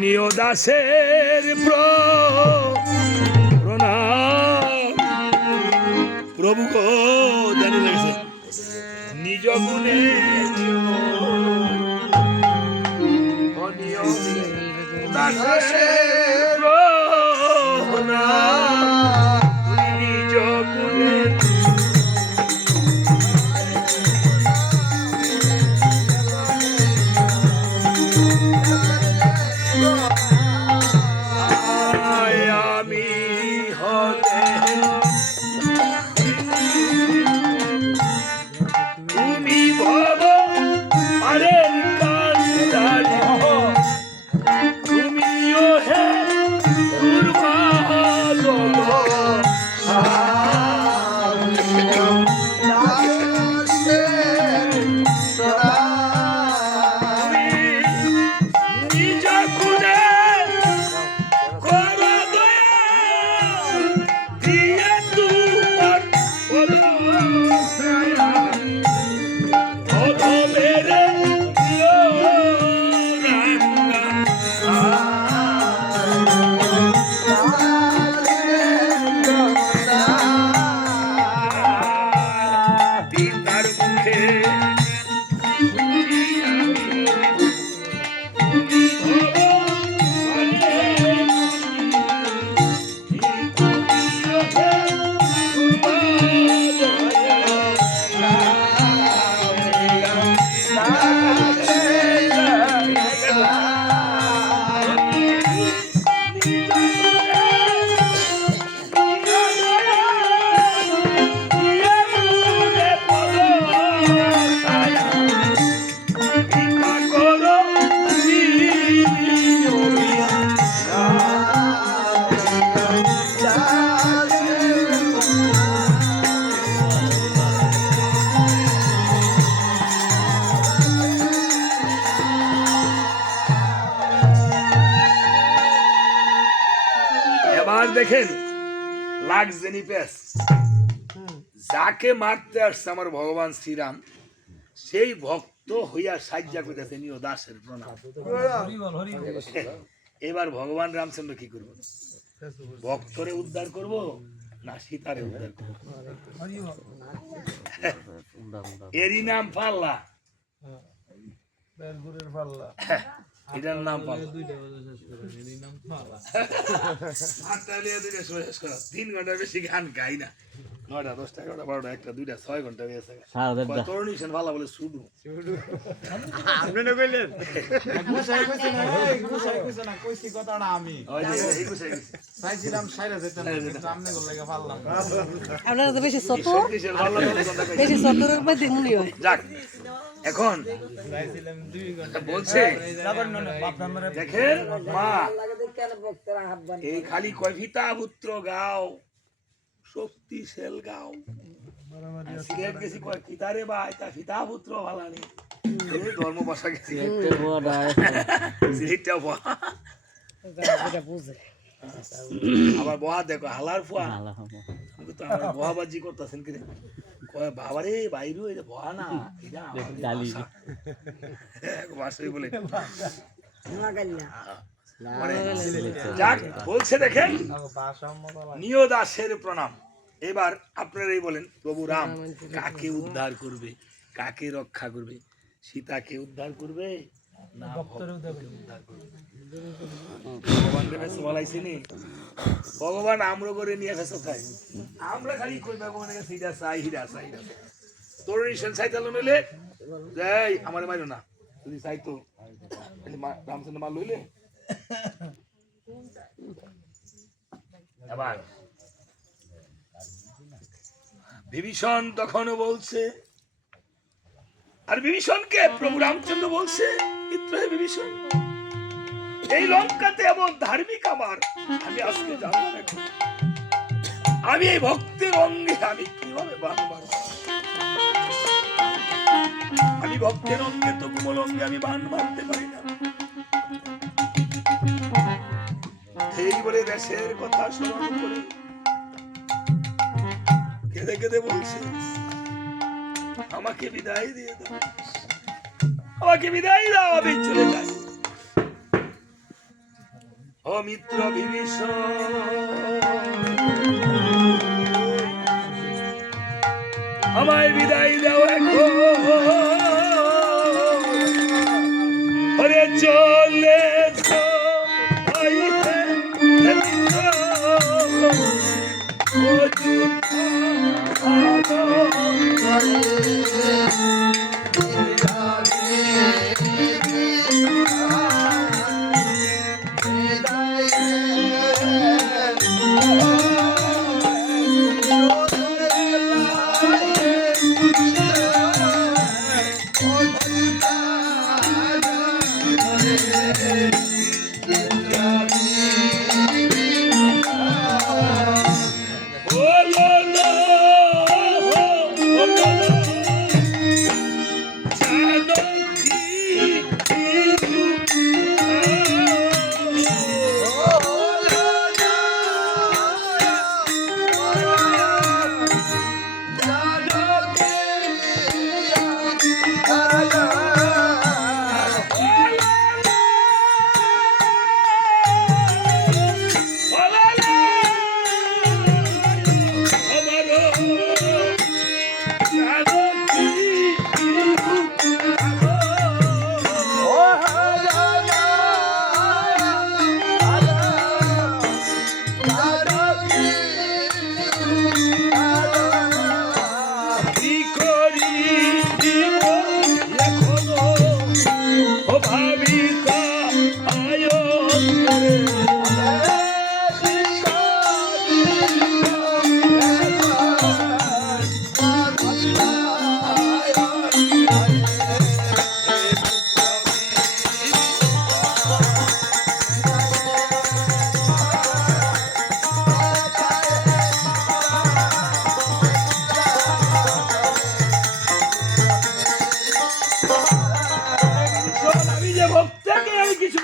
নিয় দাসের প্রণাম প্রভু গো জানি লাগছে নিজ গুণে দাসের প্রণাম নিজ গুণে দেখেন লাগজেনি পেস যাকে মারতে আসছে আমার ভগবান শ্রীরাম সেই ভক্ত হইয়া সাজ্জা কইতাছে নিয় দাসের প্রণাম। এবার ভগবান রামচন্দ্র কি করব? ভক্তরে উদ্ধার করব না সীতারে উদ্ধার করব? এরই নাম পাল্লা, এটার নাম পাল্লা। 3 ঘন্টা বেশি গান গাই না, 9টা 10টা 11টা 12টা 1টা 2টা 6 ঘন্টা গেছে তরুণীশন ভালো বলে শুধু আপনি না কইলেন গুছাই কইছেন গুছাই কইছেন না কইছি কথাটা আমি ওই যে এই গুছাই চাইছিলাম সাইরা যেতে না সামনে গল লাগা পারলাম আপনারা তো বেশি সত বেশি সতরের মধ্যে মনে হয় যাক এখন চাইছিলাম 2 ঘন্টা বলছে দেখেন মা এই খালি কয় পিতা পুত্র গাও শক্তিশাল গাও সিলেট গেছি কয় পিতারে ভাই তা পিতা পুত্র ভালানি এই ধর্ম ভাষা গেছি সিলেটটা বয়া এটা বুঝে আবার বয়া দেখো হালার ফুয়া আমি তো আমার বয়াবাজি করতেছেন কি কয় বাবারে বাইরু এটা বয়া না এটা গালি ভাষাই বলে না গালিয়া যাক বলছে দেখেন নিয় দাসের প্রণাম। এবার আপনারাই বলেন প্রভু রাম কাকে উদ্ধার করবে, কাকে রক্ষা করবে? সীতাকে উদ্ধার করবে না ভক্তরে উদ্ধার করবে? ভগবান ফেসো বলাইছিনি, ভগবান আমরা করে নিয়ে ফেসো খাই, আমরা খালি কই ভগবানের কাছে হিরা চাই হিরা চাই তোর রিশন চাইতালো নইলে যাই আমার মাইরো না যদি চাইতো রামচন্দ্র মার লইলে আবার বিভীষণ তখনও বলছে, আর বিভীষণকে প্রভু রামচন্দ্র বলছে বিভীষণ এই লঙ্কাতে এমন ধার্মিক আমার আমি আজকে জানলাম, এখন আমি এই ভক্তের অঙ্গে আমি কিভাবে বান মারব? আমি ভক্তের অঙ্গে তো কোমল অঙ্গে আমি বান মারতে পারি না। এই বলে দেশের কথা স্মরণ করে কেঁদে কেঁদে বলছে আমাকে বিদায় দিয়ে দাও, আমাকে বিদায় দাও, আমি চলে যাই। ও মিত্র বিভীষণ আমায় বিদায় দাও এখন ওরে চলে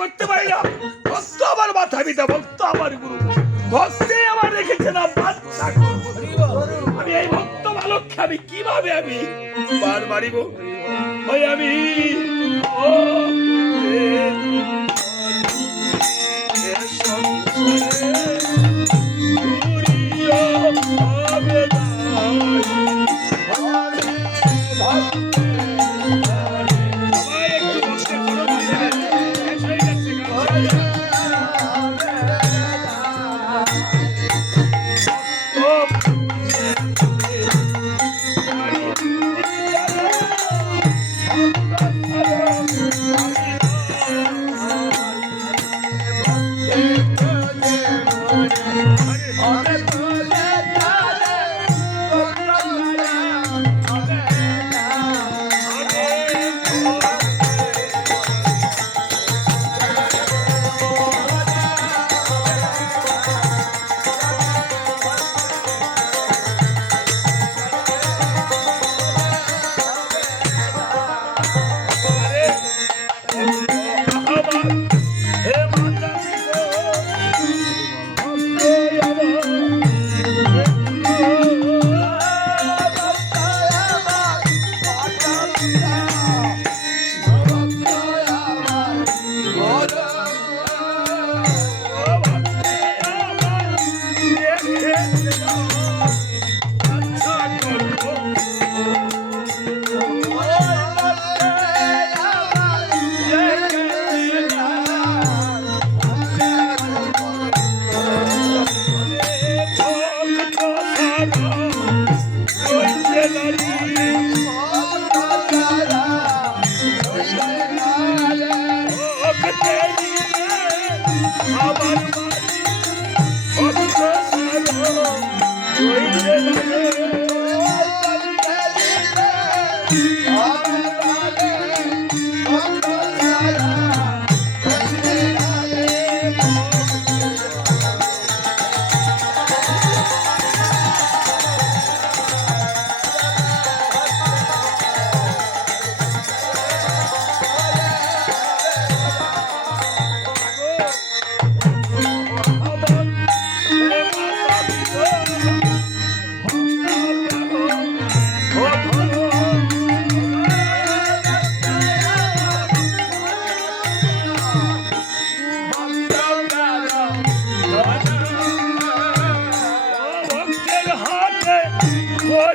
করতে পারি না ভক্ত আমার মাথা পিতা ভক্ত আমার গুরু ভক্তে আমার রেখেছে না বাচ্চা আমি এই ভক্ত বালককে আমি কিভাবে আমি বার মারিব ওই আমি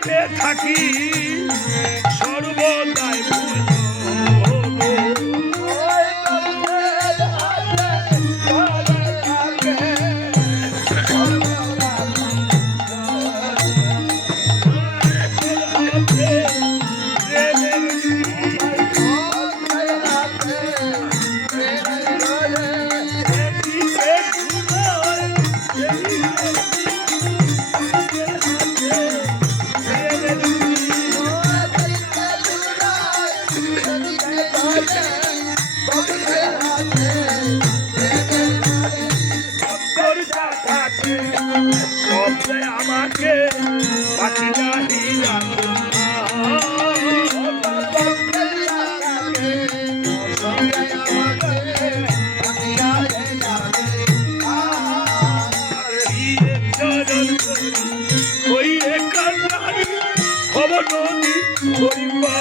প্রেমে থাকি সর্বদাই আমাকে বাকি নাহিয়া হইয়ে কান্নারি খবর নদী করিবা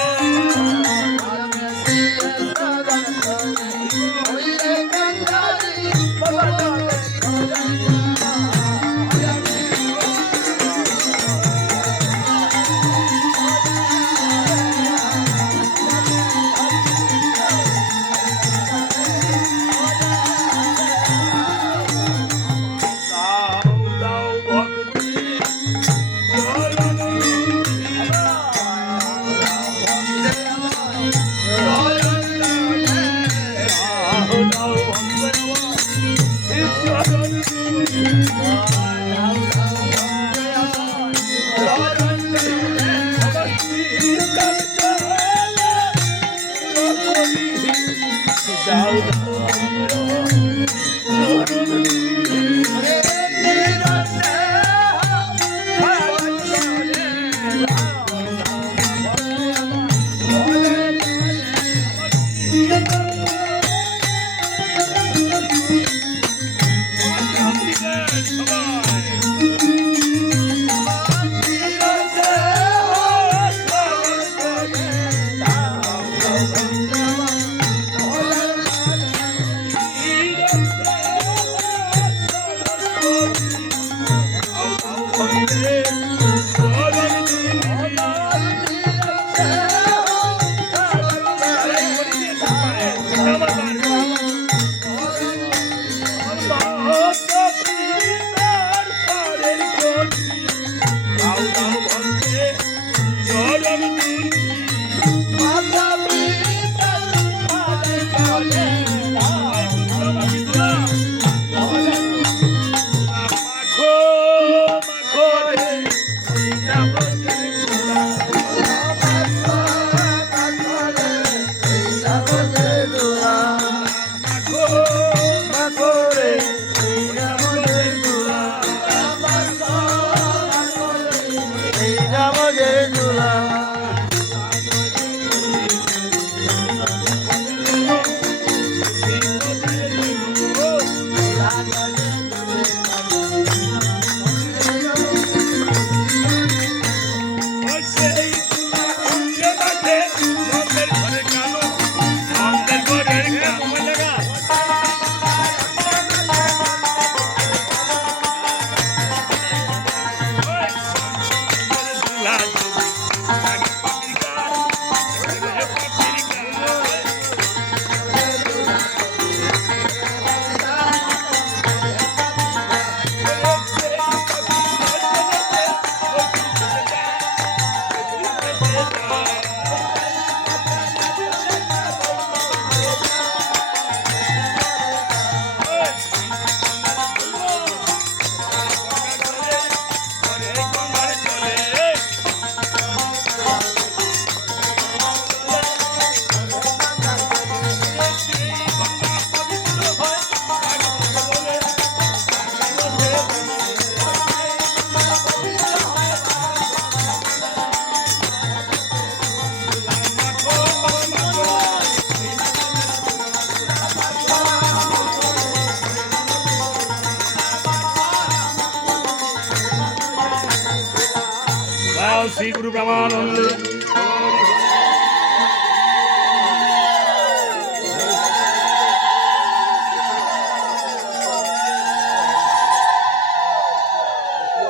श्री गुरु ब्रह्मानंद